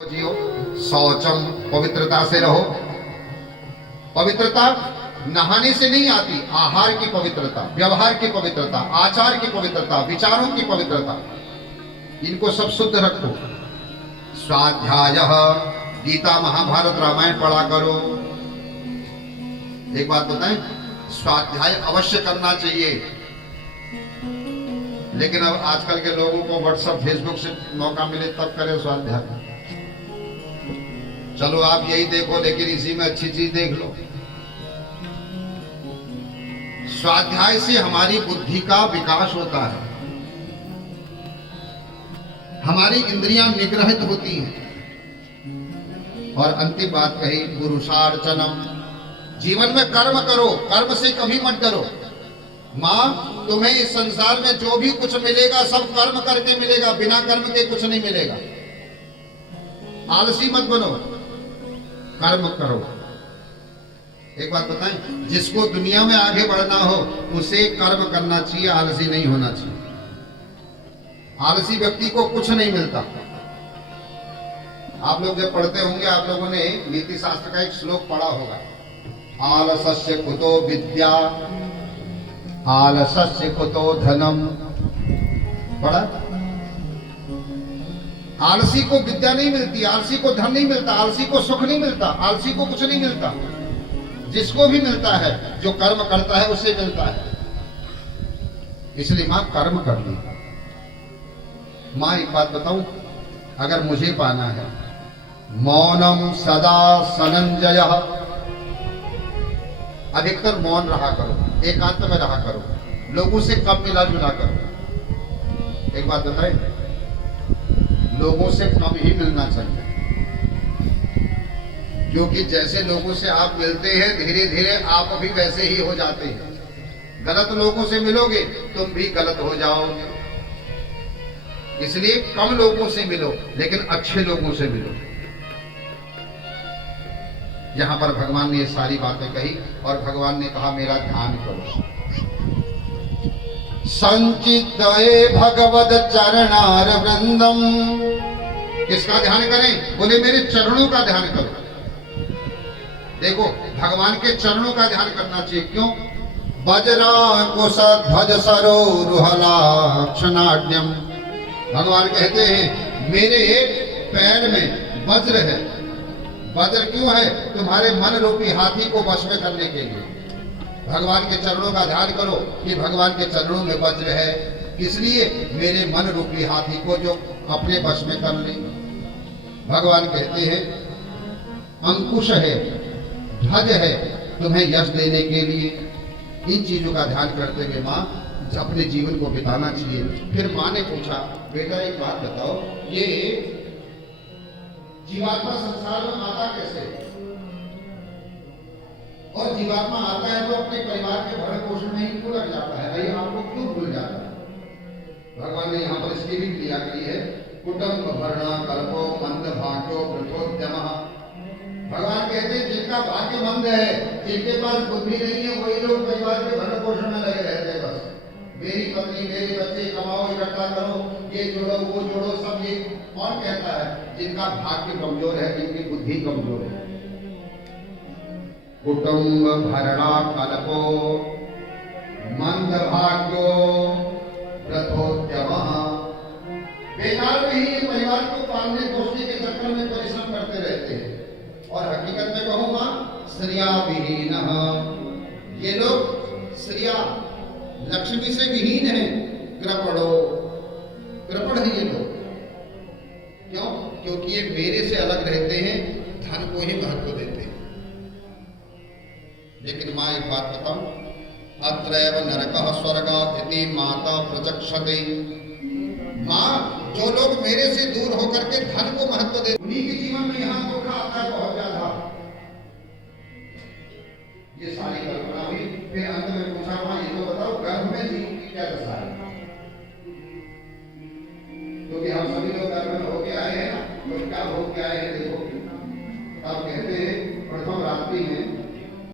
जियो, शौचम, पवित्रता से रहो। पवित्रता नहाने से नहीं आती, आहार की पवित्रता, व्यवहार की पवित्रता, आचार की पवित्रता, विचारों की पवित्रता, इनको सब शुद्ध रखो। स्वाध्याय, गीता महाभारत रामायण पढ़ा करो। एक बात बताएं, स्वाध्याय अवश्य करना चाहिए, लेकिन अब आजकल के लोगों को व्हाट्सएप फेसबुक से मौका मिले तब करें स्वाध्याय। चलो आप यही देखो, लेकिन इसी में अच्छी चीज देख लो। स्वाध्याय से हमारी बुद्धि का विकास होता है, हमारी इंद्रियां निग्रहित होती हैं। और अंतिम बात कही, पुरुषार्चनम, जीवन में कर्म करो, कर्म से कभी मत डरो। मां, तुम्हें इस संसार में जो भी कुछ मिलेगा सब कर्म करके मिलेगा, बिना कर्म के कुछ नहीं मिलेगा। आलसी मत बनो, कर्म करो। एक बात बताएं, जिसको दुनिया में आगे बढ़ना हो उसे कर्म करना चाहिए, आलसी नहीं होना चाहिए। आलसी व्यक्ति को कुछ नहीं मिलता। आप लोग जब पढ़ते होंगे, आप लोगों ने नीति शास्त्र का एक श्लोक पढ़ा होगा, आलस्य कुतो विद्या, आलस्य कुतो धनम। पढ़ा? आलसी को विद्या नहीं मिलती, आलसी को धन नहीं मिलता, आलसी को सुख नहीं मिलता, आलसी को कुछ नहीं मिलता। जिसको भी मिलता है, जो कर्म करता है उसे मिलता है। इसलिए मां कर्म कर ली। मां, एक बात बताऊं, अगर मुझे पाना है, मौनम सदा सनंजय, अधिकतर मौन रहा करो, एकांत में रहा करो, लोगों से कम मिला जुला करो। एक बात बताए, लोगों से कम ही मिलना चाहिए, क्योंकि जैसे लोगों से आप मिलते हैं, धीरे धीरे आप भी वैसे ही हो जाते हैं। गलत लोगों से मिलोगे तुम भी गलत हो जाओगे। इसलिए कम लोगों से मिलो, लेकिन अच्छे लोगों से मिलो। यहां पर भगवान ने ये सारी बातें कही और भगवान ने कहा, मेरा ध्यान करो। संचितये भगवद चरणार वृंदम, किसका ध्यान करें? बोले मेरे चरणों का ध्यान करो। देखो, भगवान के चरणों का ध्यान करना चाहिए। क्यों? वज्रा कुश ध्वज सरो रुहलाक्षणाढ्यम, भगवान कहते हैं मेरे पैर में वज्र है। वज्र क्यों है? तुम्हारे मन रूपी हाथी को वश में करने के लिए। भगवान के चरणों का ध्यान करो कि भगवान के चरणों में वज्र है, इसलिए मेरे मन रूपी हाथी को जो अपने वश में कर ले। भगवान कहते हैं अंकुश है, ध्वज है, तुम्हें यश देने के लिए। इन चीजों का ध्यान करते हुए मां अपने जीवन को बिताना चाहिए। फिर मां ने पूछा, बेटा एक बात बताओ, ये जीवात्मा संसार में आता कैसे? और जीवात्मा आता है तो अपने परिवार के भरण पोषण में ही क्यों लग जाता है? भाई आपको क्यों भूल जाता है? भगवान ने यहाँ पर इसकी भी क्रिया की है, कुटुंब भरणा कल्पो मंद भाग्यो वृथोद्यमः। भगवान कहते हैं जिनका भाग्य मंद है, जिनके पास बुद्धि नहीं है, वही लोग परिवार के भरण पोषण में लगे रहते हैं। बस मेरी पत्नी, मेरे बच्चे, कमाओ, इकट्ठा करो, ये जोड़ो, वो जोड़ो, सब ये कौन कहता है? जिनका भाग्य कमजोर है, जिनकी बुद्धि कमजोर है। कुटुंब भरणा कल्पो मंद भाग्यो वृथोद्यमः, बेकार में ही परिवार को पालने पोषने के चक्कर में परिश्रम करते रहते हैं। और हकीकत में कहूँगा, स्त्रिया विहीनः, ये लोग स्त्रिया लक्ष्मी से विहीन है, कृपणो, कृपण है ये लोग। क्यों? क्योंकि ये मेरे से अलग रहते हैं, धन को ही महत्व देते हैं। लेकिन मां, एक बात बताऊं, अत्रैव नरकः स्वर्गात् इति माता प्रचक्षते। मां, जो लोग मेरे से दूर होकर के धन को महत्व देते, उन्हीं के जीवन में यहाँ धोखा आता है बहुत ज्यादा। ये सारी कल्पना हुई। फिर अंत में पूछा, मां ये तो बताओ, गर्भ में जीव की क्या दशा है? क्योंकि हम सभी लोग गर्भ में होके आए हैं ना, तो क्या होके आए हैं देखो। तब कहते हैं प्रथम रात्रि में